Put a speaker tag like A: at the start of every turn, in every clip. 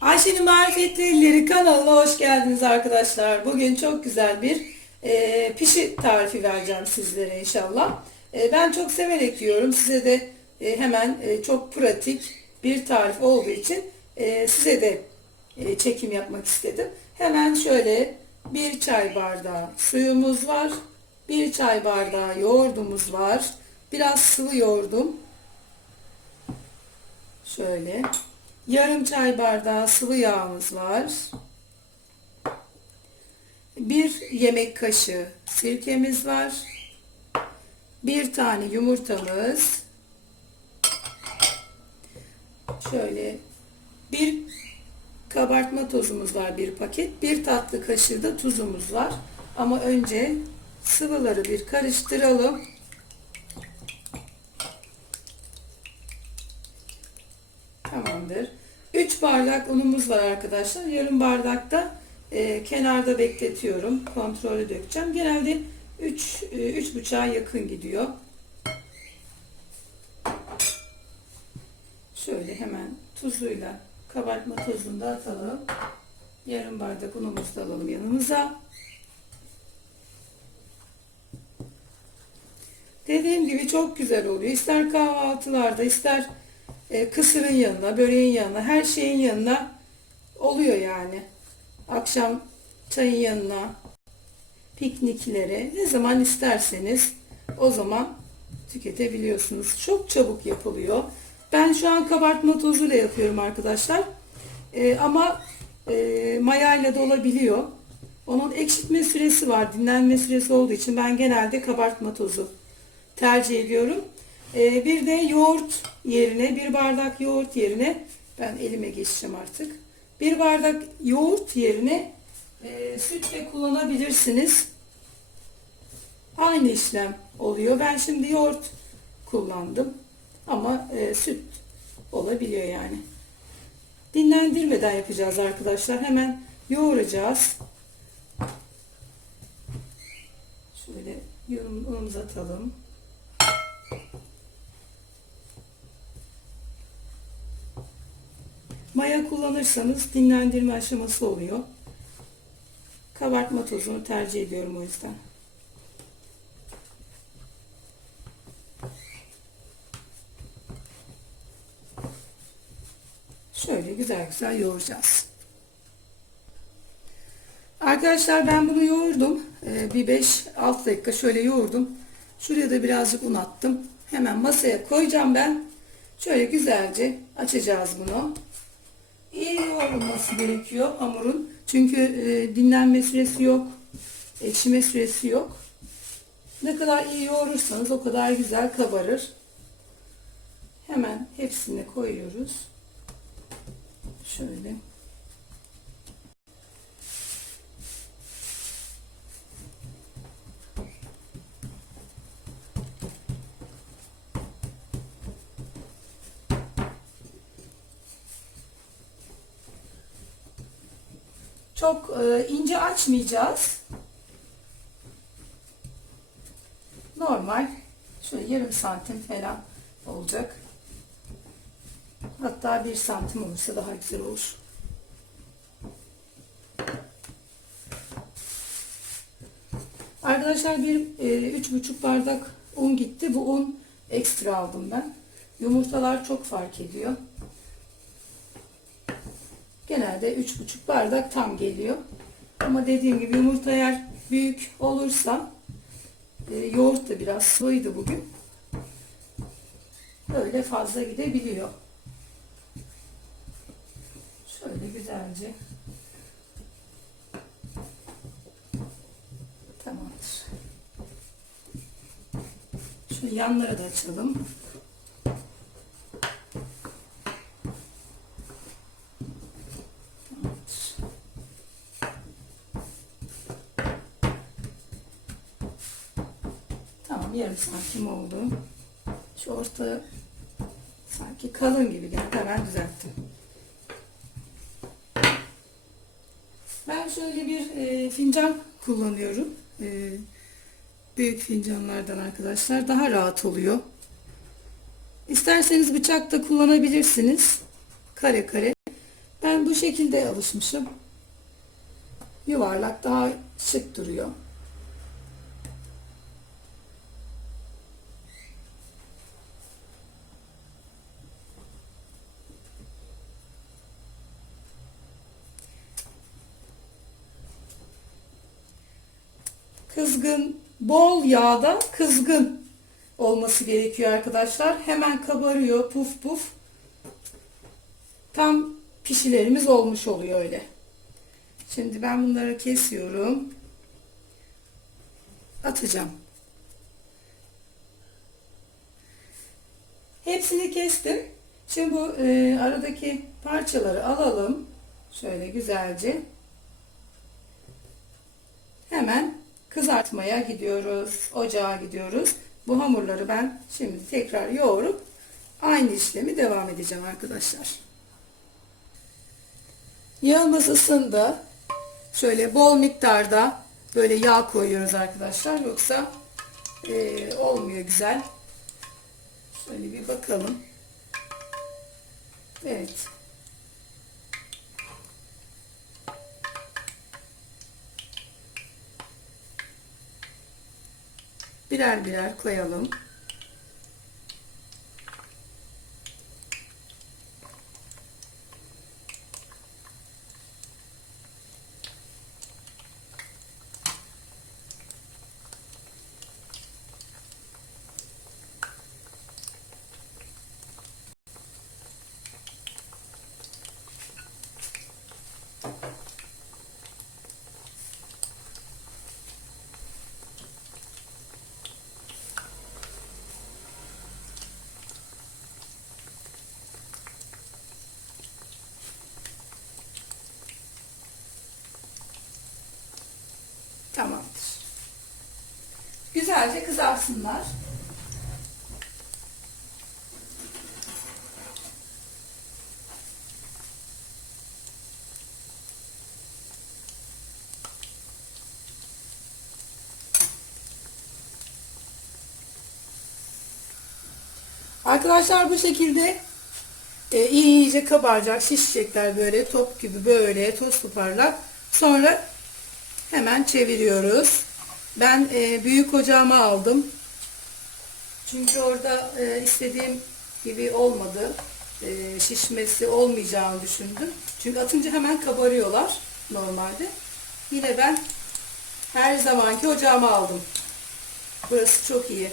A: Ayşe'nin Marifetli Elleri kanalına hoş geldiniz arkadaşlar. Bugün çok güzel bir e, pişi tarifi vereceğim sizlere inşallah. E, ben çok severek yiyorum. Size de e, hemen e, çok pratik bir tarif olduğu için e, size de e, çekim yapmak istedim. Hemen şöyle bir çay bardağı suyumuz var. Bir çay bardağı yoğurdumuz var. Biraz sıvı yoğurdum. Şöyle. Yarım çay bardağı sıvı yağımız var. Bir yemek kaşığı sirkemiz var. Bir tane yumurtamız. Şöyle bir kabartma tozumuz var bir paket. Bir tatlı kaşığı da tuzumuz var. Ama önce sıvıları bir karıştıralım. Tamamdır. 3 bardak unumuz var arkadaşlar. Yarım bardakta e, kenarda bekletiyorum. Kontrolü dökeceğim. Genelde 3 3 buçuğa yakın gidiyor. Şöyle hemen tuzuyla kabartma tozunu da atalım. Yarım bardak unumuzu da alalım yanımıza. Dediğim gibi çok güzel oluyor. İster kahvaltılarda ister e, kısırın yanına, böreğin yanına, her şeyin yanına oluyor yani. Akşam çayın yanına, pikniklere ne zaman isterseniz o zaman tüketebiliyorsunuz. Çok çabuk yapılıyor. Ben şu an kabartma tozuyla yapıyorum arkadaşlar. E, ama e, mayayla da olabiliyor. Onun ekşitme süresi var. Dinlenme süresi olduğu için ben genelde kabartma tozu tercih ediyorum. Ee, bir de yoğurt yerine bir bardak yoğurt yerine ben elime geçeceğim artık. Bir bardak yoğurt yerine e, süt de kullanabilirsiniz. Aynı işlem oluyor. Ben şimdi yoğurt kullandım ama e, süt olabiliyor yani. Dinlendirmeden yapacağız arkadaşlar. Hemen yoğuracağız. Şöyle unumuzu atalım. Maya kullanırsanız dinlendirme aşaması oluyor. Kabartma tozunu tercih ediyorum o yüzden. Şöyle güzel güzel yoğuracağız. Arkadaşlar ben bunu yoğurdum. Ee, bir 5-6 dakika şöyle yoğurdum. Şuraya da birazcık un attım. Hemen masaya koyacağım ben. Şöyle güzelce açacağız bunu. İyi yoğrulması gerekiyor hamurun. Çünkü e, dinlenme süresi yok. Ekşime süresi yok. Ne kadar iyi yoğurursanız o kadar güzel kabarır. Hemen hepsini koyuyoruz. Şöyle. Çok e, ince açmayacağız. Normal şöyle yarım santim falan olacak. Hatta bir santim olursa daha güzel olur. Arkadaşlar bir e, üç buçuk bardak un gitti. Bu un ekstra aldım ben. Yumurtalar çok fark ediyor. Genelde üç buçuk bardak tam geliyor. Ama dediğim gibi yumurta eğer büyük olursa e, yoğurt da biraz sıvıydı bugün. Böyle fazla gidebiliyor. Şöyle güzelce tamamdır. Şöyle yanlara da açalım. Tamam yarım santim oldu. Şu orta sanki kalın gibi geldi. Hemen düzelttim. Ben şöyle bir e, fincan kullanıyorum. E, büyük fincanlardan arkadaşlar. Daha rahat oluyor. İsterseniz bıçak da kullanabilirsiniz. Kare kare. Ben bu şekilde alışmışım. Yuvarlak daha şık duruyor. Kızgın, bol yağda kızgın olması gerekiyor arkadaşlar. Hemen kabarıyor puf puf. Tam pişilerimiz olmuş oluyor öyle. Şimdi ben bunları kesiyorum. Atacağım. Hepsini kestim. Şimdi bu e, aradaki parçaları alalım. Şöyle güzelce. Hemen kızartmaya gidiyoruz. Ocağa gidiyoruz. Bu hamurları ben şimdi tekrar yoğurup aynı işlemi devam edeceğim arkadaşlar. Yağımız ısındı. Şöyle bol miktarda böyle yağ koyuyoruz arkadaşlar. Yoksa e, olmuyor güzel. Şöyle bir bakalım. Evet. Birer birer koyalım. Tamamdır. Güzelce kızarsınlar. Arkadaşlar bu şekilde e, iyice kabaracak, şişecekler böyle top gibi böyle toz toparlak. Sonra Hemen çeviriyoruz. Ben e, büyük ocağıma aldım. Çünkü orada e, istediğim gibi olmadı. E, şişmesi olmayacağını düşündüm. Çünkü atınca hemen kabarıyorlar normalde. Yine ben her zamanki ocağıma aldım. Burası çok iyi.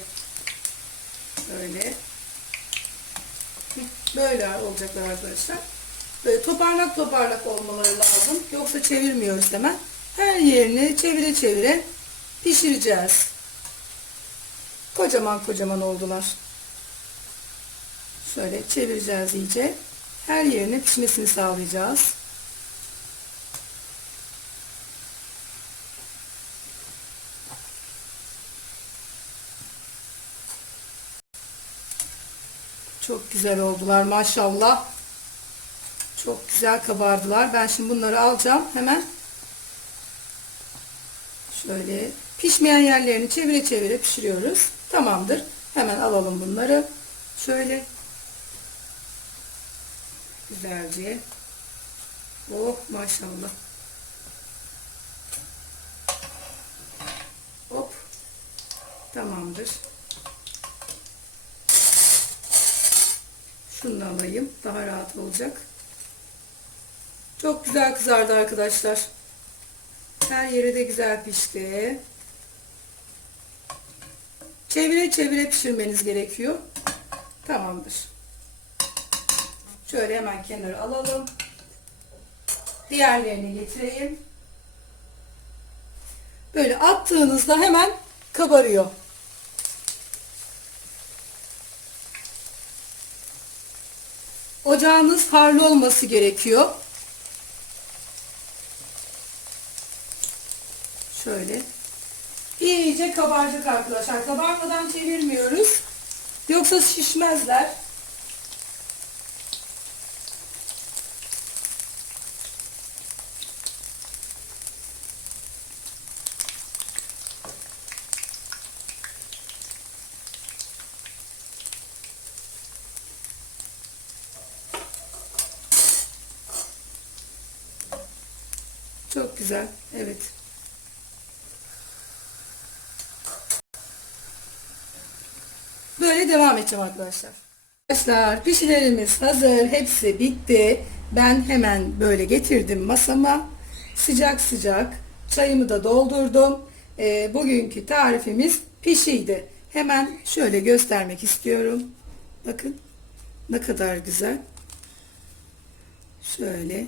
A: Böyle. Böyle olacaklar arkadaşlar. Böyle toparlak toparlak olmaları lazım. Yoksa çevirmiyoruz hemen. Her yerini çevire çevire pişireceğiz. Kocaman kocaman oldular. Şöyle çevireceğiz iyice. Her yerine pişmesini sağlayacağız. Çok güzel oldular maşallah. Çok güzel kabardılar. Ben şimdi bunları alacağım. Hemen Şöyle pişmeyen yerlerini çevire çevire pişiriyoruz. Tamamdır. Hemen alalım bunları. Şöyle güzelce. Oh maşallah. Hop. Tamamdır. Şunu da alayım. Daha rahat olacak. Çok güzel kızardı arkadaşlar. Her yeri de güzel pişti. Çevire çevire pişirmeniz gerekiyor. Tamamdır. Şöyle hemen kenara alalım. Diğerlerini getireyim. Böyle attığınızda hemen kabarıyor. Ocağınız harlı olması gerekiyor. Şöyle. İyice kabaracak arkadaşlar. Kabarmadan çevirmiyoruz. Yoksa şişmezler. Çok güzel. Evet. Böyle devam edeceğim arkadaşlar. Arkadaşlar pişilerimiz hazır. Hepsi bitti. Ben hemen böyle getirdim masama. Sıcak sıcak. Çayımı da doldurdum. Ee, bugünkü tarifimiz pişiydi. Hemen şöyle göstermek istiyorum. Bakın ne kadar güzel. Şöyle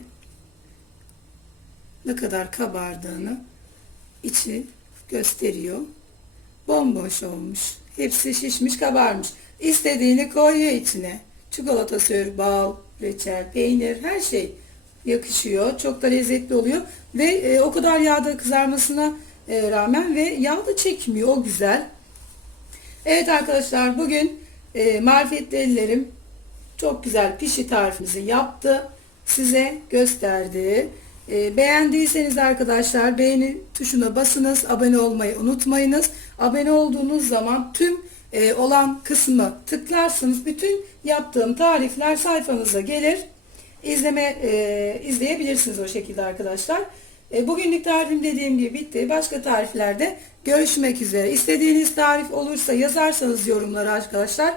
A: ne kadar kabardığını içi gösteriyor. Bomboş olmuş. Hepsi şişmiş kabarmış. İstediğini koyuyor içine. Çikolata sür, bal, reçel, peynir her şey yakışıyor. Çok da lezzetli oluyor. Ve e, o kadar yağda kızarmasına e, rağmen ve yağ da çekmiyor. O güzel. Evet arkadaşlar bugün e, marifetli ellerim çok güzel pişi tarifimizi yaptı. Size gösterdi. E, beğendiyseniz arkadaşlar beğeni tuşuna basınız. Abone olmayı unutmayınız. Abone olduğunuz zaman tüm e, olan kısmı tıklarsınız. Bütün yaptığım tarifler sayfanıza gelir. İzleme e, izleyebilirsiniz o şekilde arkadaşlar. E, bugünlük tarifim dediğim gibi bitti. Başka tariflerde görüşmek üzere. İstediğiniz tarif olursa yazarsanız yorumlara arkadaşlar.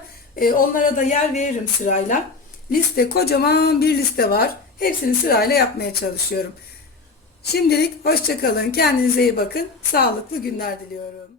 A: Onlara da yer veririm sırayla. Liste kocaman bir liste var. Hepsini sırayla yapmaya çalışıyorum. Şimdilik hoşçakalın. Kendinize iyi bakın. Sağlıklı günler diliyorum.